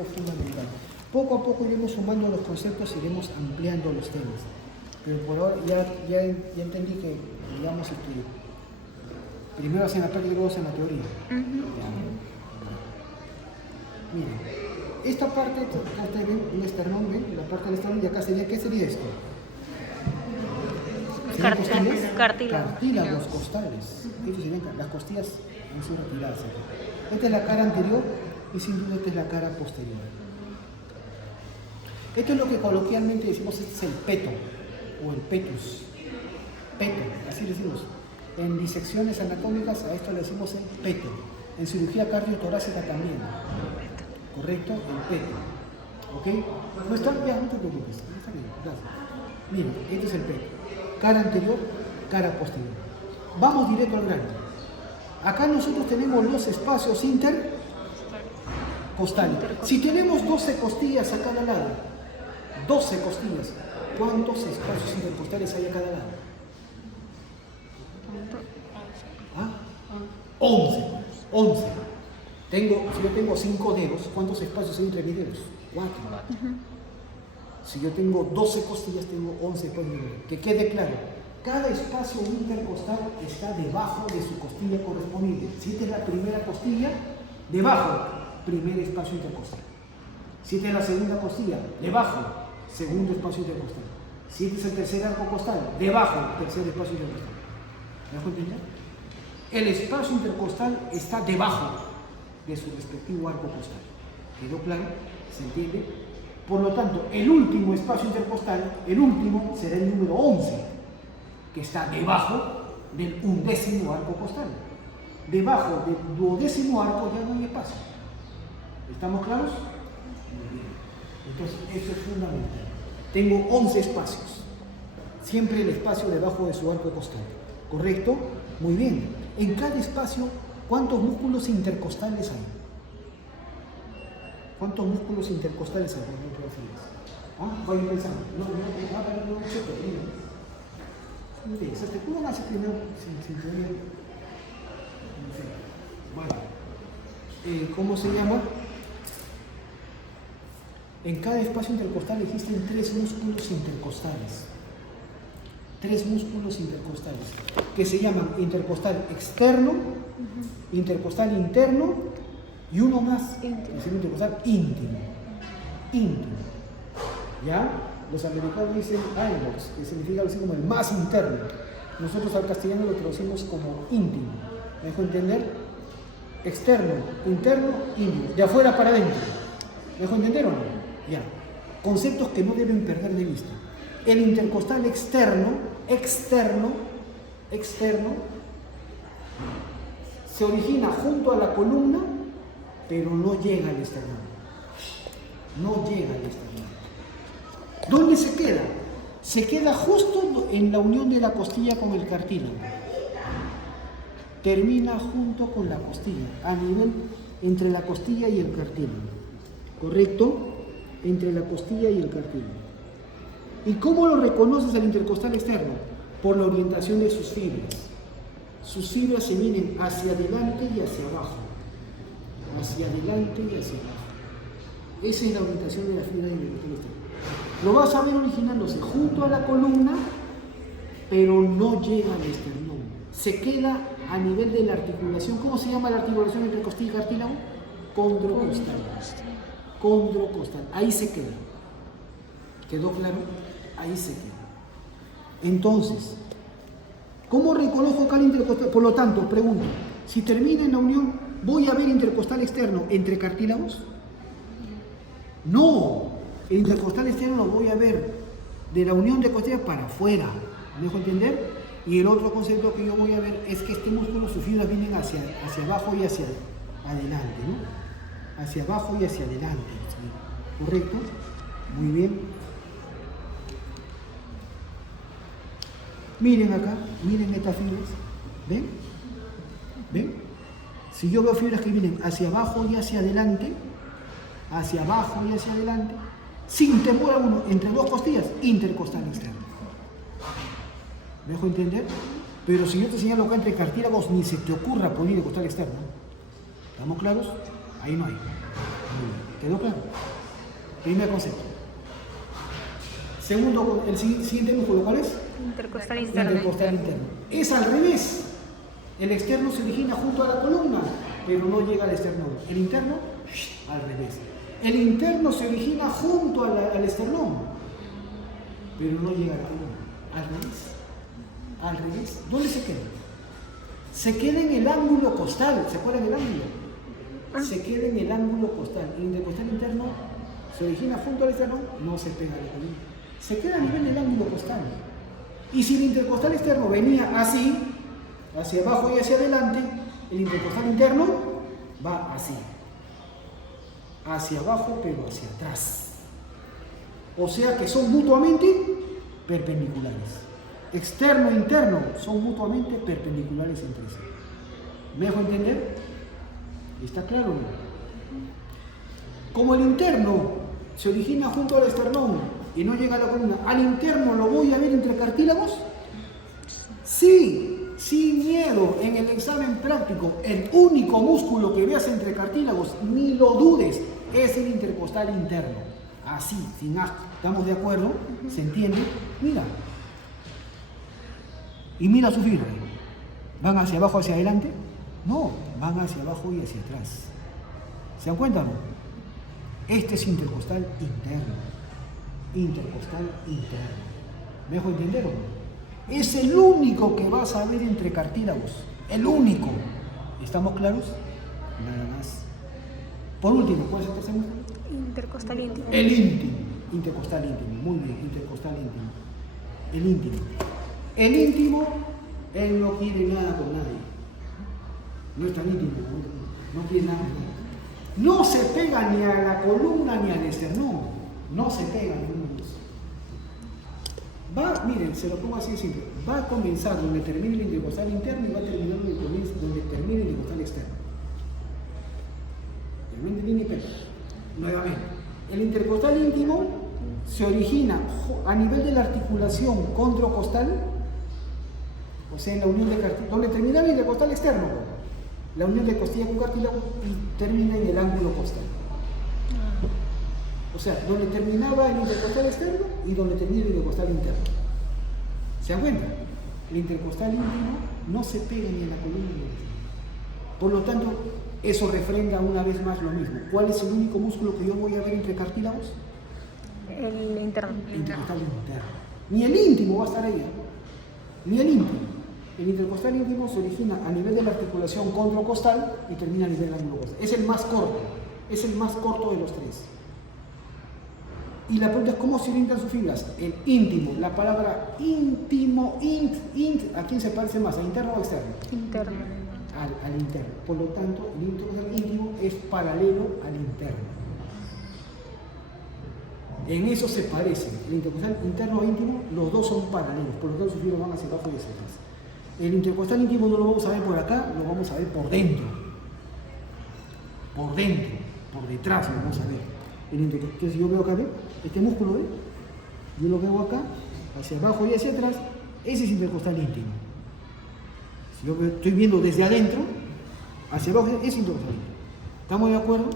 concepto fundamental. Poco a poco iremos sumando los conceptos, iremos ampliando los temas. Pero por ahora ya entendí que, digamos, primero hacen la práctica y luego hacen la teoría. Miren, esta parte, ustedes ven un esternón, ¿ven? La parte del esternón, y acá sería, ¿qué sería esto? Cartílagos costales. Estos serían las costillas han sido retiradas. Esta es la cara anterior y sin duda esta es la cara posterior. Esto es lo que coloquialmente decimos, este es el peto o el petus. Peto, así decimos. En disecciones anatómicas a esto le decimos el peto. En cirugía cardiotorácica también. ¿Correcto? El peto. ¿Ok? No está bien, no te preocupes. Está bien, gracias. Miren, este es el peto. Cara anterior, cara posterior. Vamos directo al grano. Acá nosotros tenemos los espacios intercostales. Si tenemos 12 costillas a cada lado, 12 costillas, ¿cuántos espacios intercostales hay a cada lado? 11. Si yo tengo 5 dedos, ¿cuántos espacios hay entre mis dedos? 4. Si yo tengo 12 costillas, tengo 11 espacios. Que quede claro, cada espacio intercostal está debajo de su costilla correspondiente. Si esta es la primera costilla, debajo, primer espacio intercostal. Si esta es la segunda costilla, debajo, segundo espacio intercostal. Si este es el tercer arco costal, debajo, tercer espacio intercostal. ¿Me dejo entender? El espacio intercostal está debajo de su respectivo arco costal. ¿Quedó claro? ¿Se entiende? Por lo tanto, el último espacio intercostal, el último, será el número 11, que está debajo del 11º arco costal. Debajo del 12º arco ya no hay espacio. ¿Estamos claros? Muy bien. Entonces, eso es fundamental. Tengo 11 espacios. Siempre el espacio debajo de su arco costal. ¿Correcto? Muy bien. En cada espacio, ¿cuántos músculos intercostales hay? ¿Cuántos músculos intercostales hay? Vayan pensando. No, checo. Muy bien. ¿Se te pueden hacer primero sin teoría? Bueno. ¿Cómo se llama? En cada espacio intercostal existen 3 músculos intercostales. 3 músculos intercostales, que se llaman intercostal externo, intercostal interno y uno más, que es el intercostal íntimo. Íntimo. ¿Ya? Los americanos dicen IMOX, que significa algo así como el más interno. Nosotros al castellano lo traducimos como íntimo. ¿Me dejo entender? Externo, interno, íntimo. De afuera para adentro. ¿Me dejo entender o no? Ya. Conceptos que no deben perder de vista. El intercostal externo, se origina junto a la columna, pero no llega al esternón. No llega al esternón. ¿Dónde se queda? Se queda justo en la unión de la costilla con el cartílago. Termina junto con la costilla, a nivel entre la costilla y el cartílago. ¿Correcto? Entre la costilla y el cartílago. ¿Y cómo lo reconoces al intercostal externo? Por la orientación de sus fibras. Sus fibras se vienen hacia adelante y hacia abajo. Hacia adelante y hacia abajo. Esa es la orientación de la fibra del intercostal externo. Lo vas a ver originándose junto a la columna, pero no llega al esternón. Se queda a nivel de la articulación. ¿Cómo se llama la articulación entre costilla y cartílago? Condrocostal. Condrocostal. Ahí se queda. ¿Quedó claro? Ahí se queda. Entonces, ¿cómo reconozco acá el intercostal? Por lo tanto, pregunto, si termina en la unión, ¿voy a ver intercostal externo entre cartílagos? No, el intercostal externo lo voy a ver de la unión de costillas para afuera. ¿Me dejo entender? Y el otro concepto que yo voy a ver es que este músculo, sus fibras vienen hacia abajo y hacia adelante, ¿no? Hacia abajo y hacia adelante. ¿Correcto? Muy bien. Miren acá, miren estas fibras. ¿Ven? ¿Ven? Si yo veo fibras que vienen hacia abajo y hacia adelante, sin temor alguno, entre 2 costillas, intercostal externo. ¿Me dejo entender? Pero si yo te señalo acá entre cartílagos, ni se te ocurra poner intercostal externo. ¿Estamos claros? Ahí no hay. Muy bien. ¿Quedó claro? Primer concepto. Segundo, el siguiente músculo, ¿cuál es? Intercostal interno. Intercostal interno. Es al revés. El externo se origina junto a la columna, pero no llega al esternón. El interno, al revés. El interno se origina junto al esternón, pero no llega a la columna. Al revés. Al revés. ¿Dónde se queda? Se queda en el ángulo costal. ¿Se acuerdan del ángulo? Se queda en el ángulo costal. El intercostal interno se origina junto al esternón, no se pega a la columna. Se queda a nivel del ángulo costal. Y si el intercostal externo venía así, hacia abajo y hacia adelante, el intercostal interno va así. Hacia abajo, pero hacia atrás. O sea que son mutuamente perpendiculares. Externo e interno son mutuamente perpendiculares entre sí. ¿Me dejo entender? ¿Está claro o no? Como el interno se origina junto al esternón y no llega a la columna, ¿al interno lo voy a ver entre cartílagos? Sí, sin miedo. En el examen práctico, el único músculo que veas entre cartílagos, ni lo dudes, es el intercostal interno. Así, sin asco. ¿Estamos de acuerdo? ¿Se entiende? Mira. Y mira su fibra. ¿Van hacia abajo, hacia adelante? No, van hacia abajo y hacia atrás. ¿Se dan cuenta o no? Este es intercostal interno. Intercostal interno. ¿Me dejo entender o no? Es el único que vas a ver entre cartílagos. El único. ¿Estamos claros? Nada más. Por último, ¿cuál es el tercer músculo? Intercostal íntimo. El íntimo. Intercostal íntimo. Muy bien, intercostal íntimo. El íntimo. El íntimo, él no quiere nada con nadie. No es tan íntimo. No quiere nada con nadie. No se pega ni a la columna ni al esternón. No se pega ninguno de los. Va, miren, se lo pongo así de simple. Va a comenzar donde termine el intercostal interno y va a terminar donde termine el intercostal externo. Realmente ni pega. Nuevamente, el intercostal íntimo se origina a nivel de la articulación controcostal, o sea, en la unión de cartílago, donde termina el intercostal externo, la unión de costilla con cartílago y termina en el ángulo costal. O sea, donde terminaba el intercostal externo y donde termina el intercostal interno. ¿Se dan cuenta? El intercostal íntimo no se pega ni en la columna ni en el esternón. Por lo tanto, eso refrenda una vez más lo mismo. ¿Cuál es el único músculo que yo voy a ver entre cartílagos? El interno. El intercostal interno. Ni el íntimo va a estar ahí. Ni el íntimo. El intercostal íntimo se origina a nivel de la articulación controcostal y termina a nivel del ángulo costal. Es el más corto. Es el más corto de los tres. Y la pregunta es, ¿cómo se orientan sus fibras? El íntimo, la palabra íntimo, ¿a quién se parece más? ¿A interno o externo? Interno. Al interno. Por lo tanto, el intercostal íntimo es paralelo al interno. En eso se parecen. El intercostal interno e íntimo, los dos son paralelos, por lo tanto sus fibras van hacia abajo y hacia atrás. El intercostal íntimo no lo vamos a ver por acá, lo vamos a ver por dentro. Por dentro, por detrás lo vamos a ver. Entonces yo veo acá, ¿ve? Este músculo, ¿ve? Yo lo veo acá, hacia abajo y hacia atrás, ese es intercostal íntimo. Si yo estoy viendo desde adentro, hacia abajo, es intercostal íntimo. ¿Estamos de acuerdo?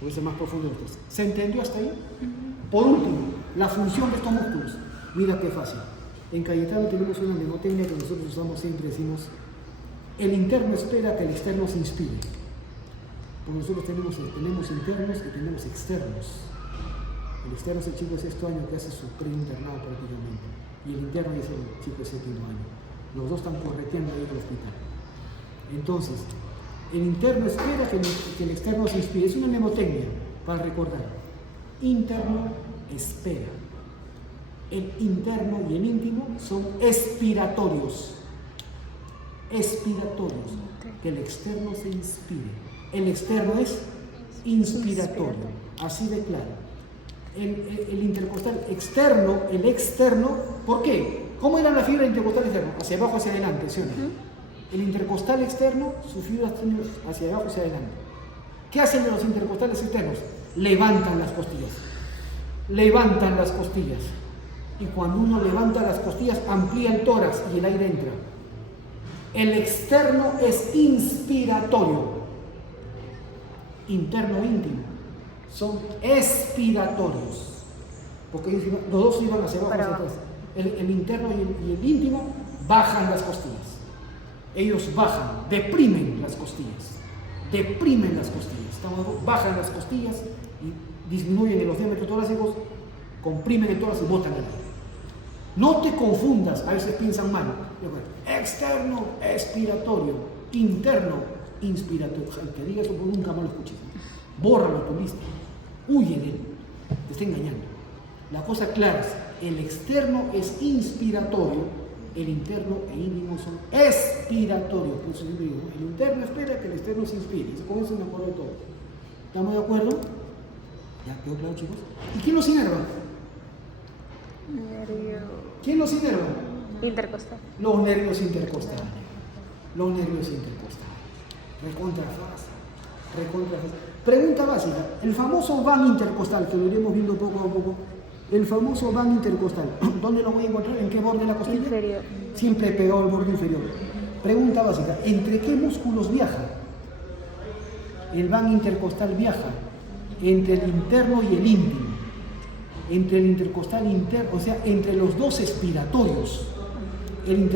Puede ser más profundo de los tres. ¿Se entendió hasta ahí? Por último, la función de estos músculos. Mira qué fácil. En Cayetano tenemos una mnemotecnia que nosotros usamos siempre, decimos, el interno espera que el externo se inspire. Porque nosotros tenemos internos y tenemos externos. El externo es el chico de sexto año que hace su preinternado prácticamente. Y el interno es el chico de séptimo año. Los dos están correteando ahí en el hospital. Entonces, el interno espera que el externo se inspire. Es una mnemotecnia para recordar. Interno espera. El interno y el íntimo son expiratorios. Expiratorios. Que el externo se inspire. El externo es inspiratorio. Así de claro. El intercostal externo, el externo, ¿por qué? ¿Cómo era la fibra intercostal externa? Hacia abajo, hacia adelante, ¿sí o no? El intercostal externo, sus fibras tienen hacia abajo, hacia adelante. ¿Qué hacen los intercostales externos? Levantan las costillas. Levantan las costillas. Y cuando uno levanta las costillas, amplía el tórax y el aire entra. El externo es inspiratorio. Interno íntimo. son expiratorios. Porque los dos iban hacia abajo, hacia atrás. El interno y el íntimo bajan las costillas. Ellos bajan, deprimen las costillas. Deprimen las costillas. Bajan las costillas y disminuyen los diámetros torácicos, comprimen el tórax y botan el aire. No te confundas, a veces piensan mal. Externo, expiratorio. Interno, inspiratorio. El que diga eso nunca más lo escuches. Bórralo de tu lista. Huye de él. Te está engañando. La cosa clara es, el externo es inspiratorio, el interno e íntimo son expiratorios. Por eso siempre digo, el interno espera que el externo se inspire. Con eso me acuerdo de todo. ¿Estamos de acuerdo? ¿Ya quedó claro, chicos? ¿Y quién los inerva? ¿Quién los inerva? Intercostal. Los nervios intercostales. Los nervios intercostales. Recontra fácil. Recontra fácil. Pregunta básica. El famoso van intercostal, que lo iremos viendo poco a poco. El famoso van intercostal. ¿Dónde lo voy a encontrar? ¿En qué borde de la costilla? Inferior. Siempre pegado al borde inferior. Pregunta básica. ¿Entre qué músculos viaja? El van intercostal viaja entre el interno y el íntimo. Entre el intercostal interno, o sea, entre los dos expiratorios. El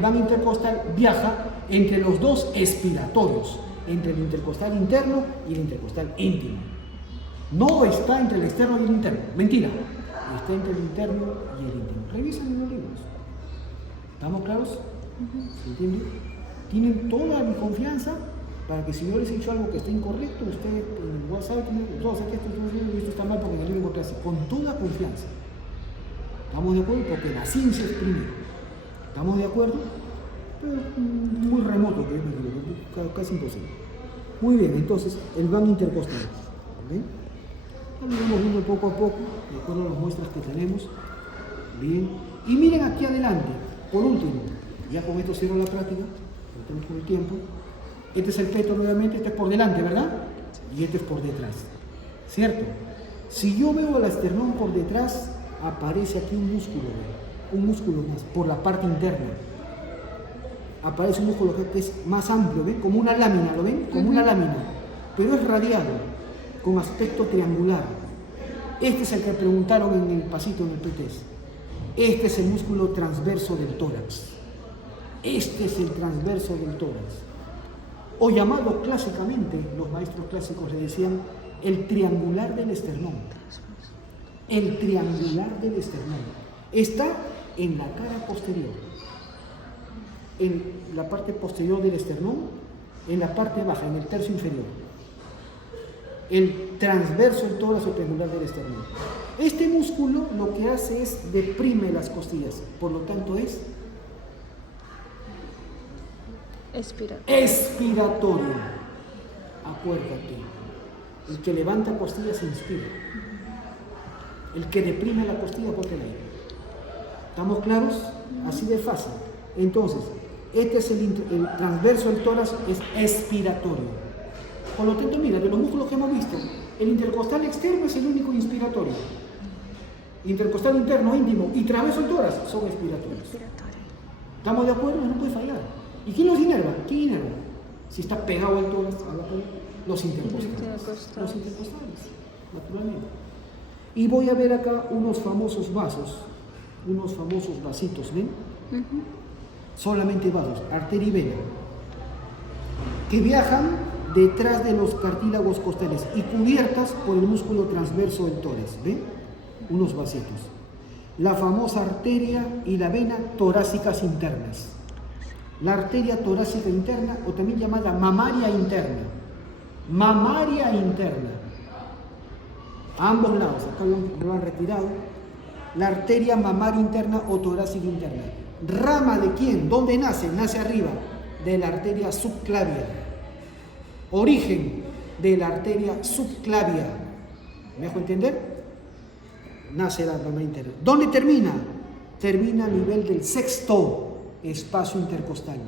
van intercostal viaja entre los dos expiratorios, entre el intercostal interno y el intercostal íntimo. No está entre el externo y el interno. Mentira. Está entre el interno y el íntimo. Revisen en los libros. ¿Estamos claros? ¿Se entiende? Tienen toda mi confianza para que si yo les he dicho algo que esté incorrecto, usted en el WhatsApp, todos aquí esto está mal porque en el libro encontrarse. Con toda confianza. ¿Estamos de acuerdo? Porque la ciencia es primero. ¿Estamos de acuerdo? Pero muy remoto, que es casi imposible. Muy bien, entonces, el van intercostal. ¿Ven? Lo vamos viendo poco a poco, de acuerdo a las muestras que tenemos. Bien. Y miren aquí adelante, por último, ya con esto cierro la práctica, porque tenemos con el tiempo. Este es el peto nuevamente, este es por delante, ¿verdad? Y este es por detrás, ¿cierto? Si yo veo al esternón por detrás, aparece aquí un músculo más, por la parte interna. Aparece un músculo que es más amplio, ¿ven? Como una lámina, ¿lo ven? Como una lámina, pero es radiado, con aspecto triangular. Este es el que preguntaron en el pasito en el PTS. Este es el músculo transverso del tórax. Este es el transverso del tórax. O llamado clásicamente, los maestros clásicos le decían, el triangular del esternón. El triangular del esternón. Está en la cara posterior. En la parte posterior del esternón, en la parte baja, en el tercio inferior. El transverso del tórax o triangular del esternón. Este músculo lo que hace es deprime las costillas, por lo tanto es expiratorio. Acuérdate, el que levanta costillas se inspira. El que deprime la costilla bota el aire. ¿Estamos claros? Así de fácil. Entonces, este es el transverso del tórax, es expiratorio. Por lo tanto, mira, de los músculos que hemos visto, el intercostal externo es el único inspiratorio. Intercostal interno, íntimo y transverso del tórax son expiratorios. ¿Estamos de acuerdo? No puede fallar. ¿Y quién los inerva? ¿Quién inerva? Si está pegado al tórax, a la pared, los intercostales. Los intercostales, naturalmente. Y voy a ver acá unos famosos vasos, unos famosos vasitos, ¿ven? Solamente vasos, arteria y vena, que viajan detrás de los cartílagos costales y cubiertas por el músculo transverso del tórax, ¿ven? Unos vasitos. La famosa arteria y la vena torácicas internas. La arteria torácica interna, o también llamada mamaria interna. Mamaria interna. A ambos lados, acá lo han retirado. La arteria mamaria interna o torácica interna. ¿Rama de quién? ¿Dónde nace? Nace arriba, de la arteria subclavia. Origen de la arteria subclavia. ¿Me dejo entender? Nace la mamaria interna. ¿Dónde termina? Termina a nivel del sexto espacio intercostal.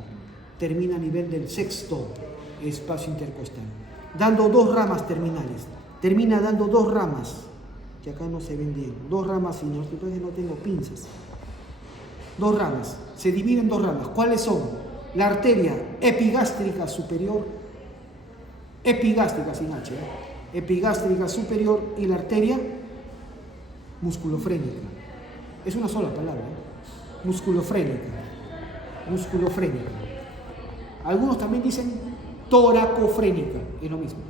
Termina a nivel del sexto espacio intercostal. Dando dos ramas terminales. Termina dando dos ramas, que acá no se ven bien. Dos ramas, entonces no tengo pinzas. Dos ramas. Se dividen en dos ramas. ¿Cuáles son? La arteria epigástrica superior, epigástrica sin H, epigástrica superior y la arteria musculofrénica. Es una sola palabra, ¿eh? Musculofrénica. Musculofrénica. Algunos también dicen toracofrénica, es lo mismo.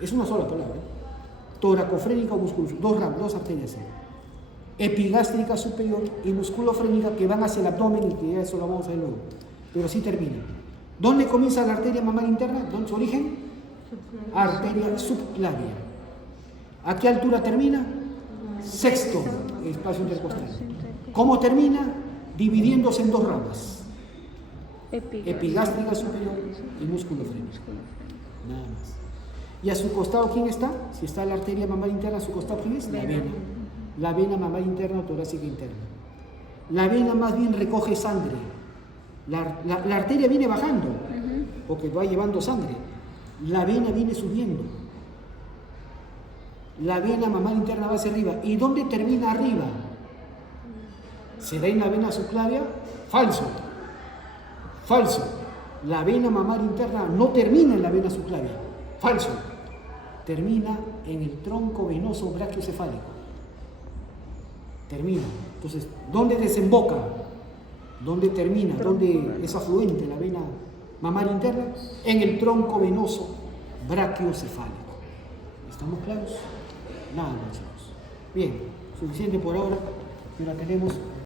Es una sola palabra, ¿eh? Toracofrénica o musculofrénica, dos arterias. Epigástrica superior y musculofrénica que van hacia el abdomen y que eso lo vamos a ver luego. Pero así termina. ¿Dónde comienza la arteria mamaria interna? ¿Dónde su origen? Arteria subclavia. ¿A qué altura termina? Sexto espacio intercostal. ¿Cómo termina? Dividiéndose en dos ramas. Epigástrica superior y musculofrénica. Nada más. ¿Y a su costado quién está? Si está la arteria mamaria interna, ¿a su costado quién es? La vena. La vena mamaria interna o torácica interna. La vena más bien recoge sangre. La arteria viene bajando, porque va llevando sangre. La vena viene subiendo. La vena mamaria interna va hacia arriba. ¿Y dónde termina arriba? ¿Se da en la vena subclavia? Falso. Falso. La vena mamaria interna no termina en la vena subclavia. Falso. Termina en el tronco venoso brachiocefálico. Termina. Entonces, ¿dónde desemboca? ¿Dónde termina? ¿Dónde es afluente la vena mamaria interna? En el tronco venoso brachiocefálico. ¿Estamos claros? Nada más, chicos. Bien, suficiente por ahora, pero tenemos